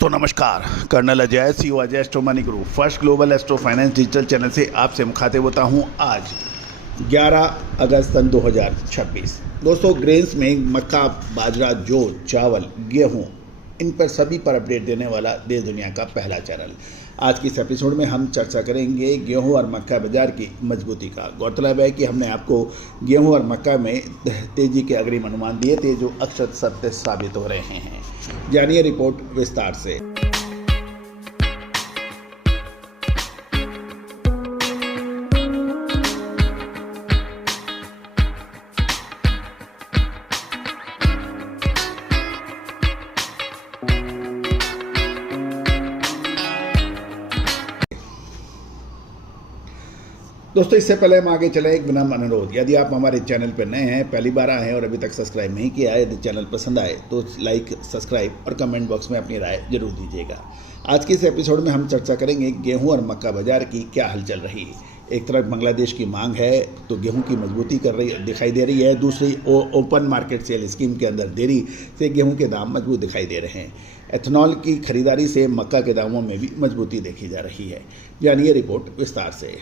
दोस्तों नमस्कार, colonel Ajay CO Ajay astro money group first global astro finance digital channel से आपसे मुखातिब होता हूं। आज 11 अगस्त सन 2026। दोस्तों ग्रेन्स में मक्का, बाजरा, जौ, चावल, गेहूं, इन पर सभी पर अपडेट देने वाला देश दुनिया का पहला चैनल। आज की इस एपिसोड में हम चर्चा करेंगे गेहूं और मक्का बाजार की मजबूती का। गौरतलब है कि हमने आपको गेहूं और मक्का में तेजी के अग्रिम अनुमान दिए थे जो अक्षर सत्य साबित हो रहे हैं। जानिए रिपोर्ट विस्तार से। दोस्तों इससे पहले हम आगे चले, एक विनम्र अनुरोध, यदि आप हमारे चैनल पर नए हैं, पहली बार आए हैं और अभी तक सब्सक्राइब नहीं किया है, यदि चैनल पसंद आए तो लाइक, सब्सक्राइब और कमेंट बॉक्स में अपनी राय जरूर दीजिएगा। आज के इस एपिसोड में हम चर्चा करेंगे गेहूं और मक्का बाजार की क्या हलचल रही। एक तरफ बांग्लादेश की मांग है तो गेहूं की मजबूती दिखाई दे रही है, दूसरी ओपन मार्केट सेल स्कीम के अंदर देरी से गेहूं के दाम मजबूत दिखाई दे रहे हैं। एथेनॉल की खरीदारी से मक्का के दामों में भी मजबूती देखी जा रही है। जानिए रिपोर्ट विस्तार से।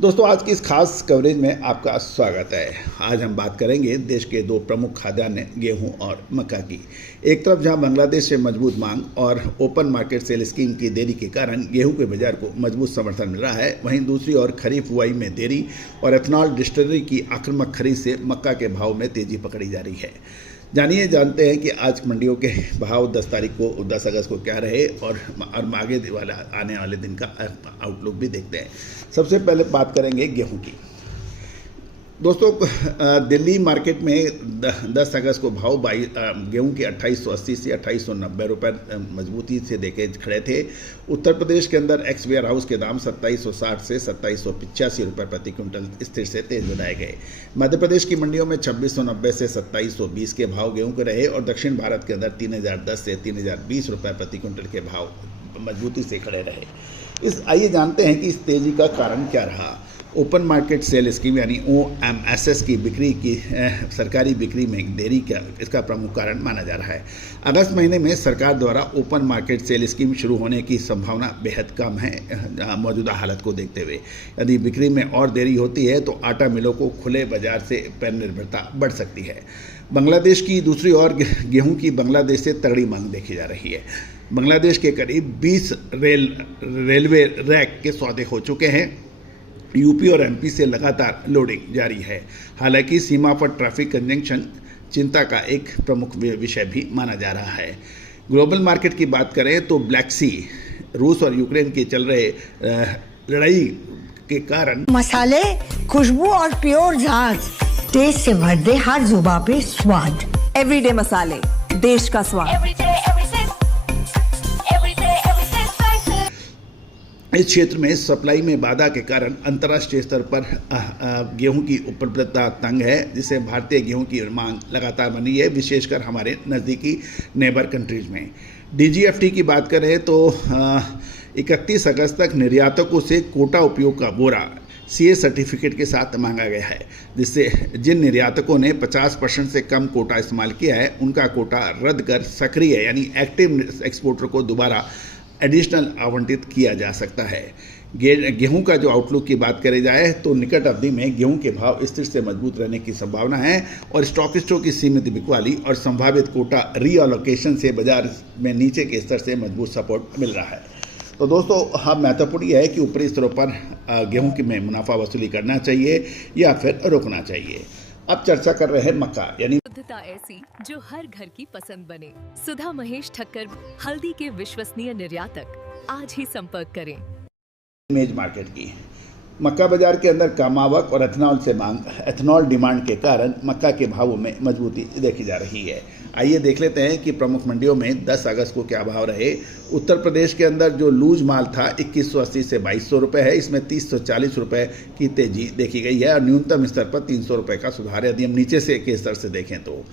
दोस्तों आज की इस खास कवरेज में आपका स्वागत है। आज हम बात करेंगे देश के दो प्रमुख खाद्यान्न गेहूं और मक्का की। एक तरफ जहां बांग्लादेश से मजबूत मांग और ओपन मार्केट सेल स्कीम की देरी के कारण गेहूं के बाजार को मजबूत समर्थन मिल रहा है, वहीं दूसरी ओर खरीफ बुआई में देरी और एथेनॉल डिस्टिलरी की आक्रामक खरीद से मक्का के भाव में तेजी पकड़ी जा रही है। जानते हैं कि आज मंडियों के भाव 10 तारीख को 10 अगस्त को क्या रहे और आगे आने वाले दिन का आउटलुक भी देखते हैं। सबसे पहले बात करेंगे गेहूं की। दोस्तों दिल्ली मार्केट में 10 अगस्त को भाव गेहूं के 2880 से 2890 रुपये मजबूती से देखे खड़े थे। उत्तर प्रदेश के अंदर एक्स वेयर हाउस के दाम 2760 से 2785 रुपये प्रति क्विंटल स्थिर से तेज बनाए गए। मध्य प्रदेश की मंडियों में 2690 से 2720 के भाव गेहूं के रहे और दक्षिण भारत के अंदर 3010 से 3020 रुपये प्रति क्विंटल के भाव मजबूती से खड़े रहे। आइए जानते हैं कि इस तेजी का कारण क्या रहा। ओपन मार्केट सेल स्कीम यानी OMSS की बिक्री की सरकारी बिक्री में देरी का इसका प्रमुख कारण माना जा रहा है। अगस्त महीने में सरकार द्वारा ओपन मार्केट सेल स्कीम शुरू होने की संभावना बेहद कम है। मौजूदा हालत को देखते हुए यदि बिक्री में और देरी होती है तो आटा मिलों को खुले बाजार से पर निर्भरता बढ़ सकती है। बांग्लादेश की दूसरी ओर गेहूं की बांग्लादेश से तगड़ी मांग देखी जा रही है। बांग्लादेश के करीब 20 रेलवे रैक के सौदे हो चुके हैं। यूपी और एमपी से लगातार लोडिंग जारी है। हालांकि सीमा पर ट्रैफिक कंजेंशन चिंता का एक प्रमुख विषय भी माना जा रहा है। ग्लोबल मार्केट की बात करें तो ब्लैक सी, रूस और यूक्रेन के चल रहे लड़ाई के कारण मसाले, खुशबू और प्योर झांझ टेस्ट से भर दे हर जुबां पे स्वाद। एवरीडे मसाले, देश का स्वाद। इस क्षेत्र में सप्लाई में बाधा के कारण अंतर्राष्ट्रीय स्तर पर गेहूं की उपलब्धता तंग है, जिससे भारतीय गेहूं की मांग लगातार बनी है, विशेषकर हमारे नज़दीकी नेबर कंट्रीज में। DGFT की बात करें तो 31 अगस्त तक निर्यातकों से कोटा उपयोग का ब्यौरा CA सर्टिफिकेट के साथ मांगा गया है, जिससे जिन निर्यातकों ने 50% से कम कोटा इस्तेमाल किया है उनका कोटा रद्द कर सक्रिय यानी एक्टिव एक्सपोर्टर को दोबारा एडिशनल आवंटित किया जा सकता है। गेहूं का जो आउटलुक की बात करी जाए तो निकट अवधि में गेहूं के भाव स्थिर से मजबूत रहने की संभावना है और स्टॉकिस्टों की सीमित बिकवाली और संभावित कोटा रीअलोकेशन से बाजार में नीचे के स्तर से मजबूत सपोर्ट मिल रहा है। तो दोस्तों हाँ, महत्वपूर्ण यह है कि ऊपरी स्तरों पर गेहूं में मुनाफा वसूली करना चाहिए या फिर रोकना चाहिए। अब चर्चा कर रहे हैं मक्का यानी शुद्धता ऐसी जो हर घर की पसंद बने। सुधा महेश ठक्कर, हल्दी के विश्वसनीय निर्यातक। आज ही संपर्क करें। इमेज मार्केट की मक्का बाजार के अंदर कम आवक और एथेनॉल डिमांड के कारण मक्का के भावों में मजबूती देखी जा रही है। आइए देख लेते हैं कि प्रमुख मंडियों में 10 अगस्त को क्या भाव रहे। उत्तर प्रदेश के अंदर जो लूज माल था 2180 से 2200 रुपये है, इसमें 3040 रुपये की तेजी देखी गई है और न्यूनतम स्तर पर 300 रुपये का सुधार है। यदि हम नीचे से के स्तर से देखें तो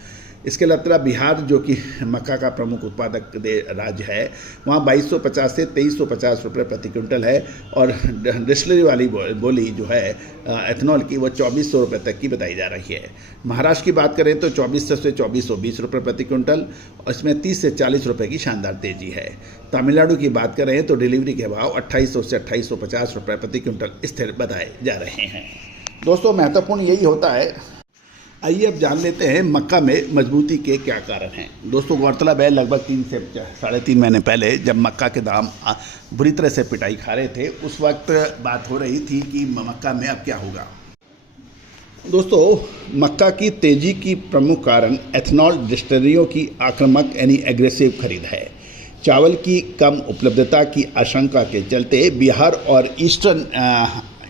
इसके अलावा बिहार जो कि मक्का का प्रमुख उत्पादक राज्य है, वहाँ 2250 से 2350 रुपये प्रति क्विंटल है और डिस्टिलरी वाली बोली जो है एथनॉल की वो 2400 रुपये तक की बताई जा रही है। महाराष्ट्र की बात करें तो 2400 से 2420 रुपये प्रति क्विंटल और इसमें 30 से 40 रुपये की शानदार तेजी है। तमिलनाडु की बात करें तो डिलीवरी के भाव 2800 से 2850 रुपये प्रति क्विंटल स्थिर बताए जा रहे हैं। दोस्तों महत्वपूर्ण यही होता है। आइए अब जान लेते हैं मक्का में मजबूती के क्या कारण हैं। दोस्तों गौरतलब है लगभग 3 से 3.5 महीने पहले जब मक्का के दाम बुरी तरह से पिटाई खा रहे थे, उस वक्त बात हो रही थी कि मक्का में अब क्या होगा। दोस्तों मक्का की तेजी की प्रमुख कारण एथनॉल डिस्टिलरियों की आक्रामक यानी एग्रेसिव खरीद है। चावल की कम उपलब्धता की आशंका के चलते बिहार और ईस्टर्न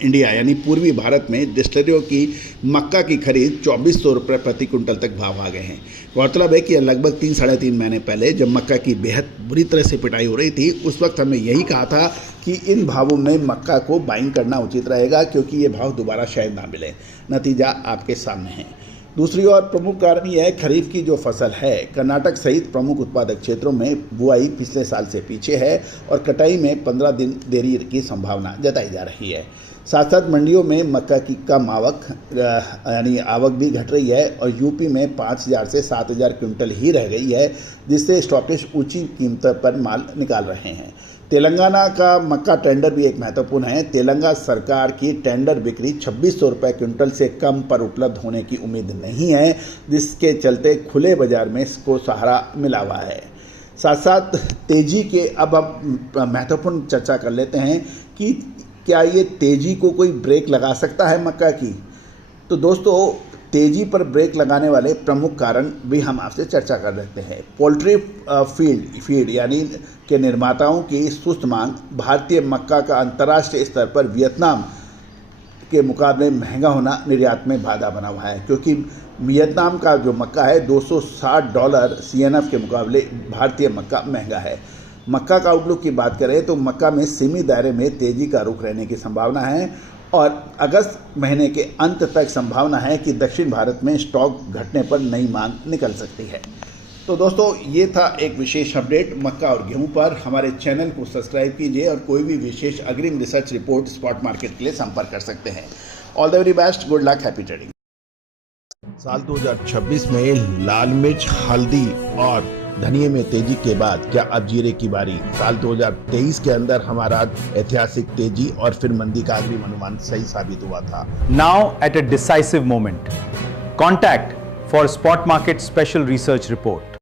इंडिया यानी पूर्वी भारत में डिस्टिलरियों की मक्का की खरीद 2400 रुपये प्रति क्विंटल तक भाव आ गए हैं। गौरतलब है कि लगभग 3-3.5 महीने पहले जब मक्का की बेहद बुरी तरह से पिटाई हो रही थी, उस वक्त हमने यही कहा था कि इन भावों में मक्का को बाइंग करना उचित रहेगा क्योंकि ये भाव दोबारा शायद ना मिले। नतीजा आपके सामने है। दूसरी ओर प्रमुख कारण यह है खरीफ की जो फसल है, कर्नाटक सहित प्रमुख उत्पादक क्षेत्रों में बुआई पिछले साल से पीछे है और कटाई में 15 दिन देरी की संभावना जताई जा रही है। साथ साथ मंडियों में मक्का की कम आवक यानी आवक भी घट रही है और यूपी में 5000 से 7000 क्विंटल ही रह गई है, जिससे स्टॉकिस्ट ऊंची कीमत पर माल निकाल रहे हैं। तेलंगाना का मक्का टेंडर भी एक महत्वपूर्ण है। तेलंगाना सरकार की टेंडर बिक्री 2600 रुपये क्विंटल से कम पर उपलब्ध होने की उम्मीद नहीं है, जिसके चलते खुले बाजार में इसको सहारा मिला हुआ है। साथ साथ तेजी के अब हम महत्वपूर्ण चर्चा कर लेते हैं कि क्या ये तेजी को कोई ब्रेक लगा सकता है मक्का की। तो दोस्तों तेजी पर ब्रेक लगाने वाले प्रमुख कारण भी हम आपसे चर्चा कर लेते हैं। पोल्ट्री फीड यानी के निर्माताओं की सुस्त मांग भारतीय मक्का का अंतर्राष्ट्रीय स्तर पर वियतनाम के मुकाबले महंगा होना निर्यात में बाधा बना हुआ है, क्योंकि वियतनाम का जो मक्का है $260 CNF के मुकाबले भारतीय मक्का महंगा है। मक्का का आउटलुक की बात करें तो मक्का में सीमित दायरे में तेजी का रुख रहने की संभावना है और अगस्त महीने के अंत तक संभावना है कि दक्षिण भारत में स्टॉक घटने पर नई मांग निकल सकती है। तो दोस्तों ये था एक विशेष अपडेट मक्का और गेहूं पर। हमारे चैनल को सब्सक्राइब कीजिए और कोई भी विशेष अग्रिम रिसर्च रिपोर्ट स्पॉट मार्केट के लिए संपर्क कर सकते हैं। All the very best, good luck, happy trading. साल 2026 में लाल मिर्च, हल्दी और धनिये में तेजी के बाद क्या अब जीरे की बारी। साल 2023 के अंदर हमारा ऐतिहासिक तेजी और फिर मंदी का अग्रिम अनुमान सही साबित हुआ था। Now at a decisive moment. Contact for Spot Market Special Research Report.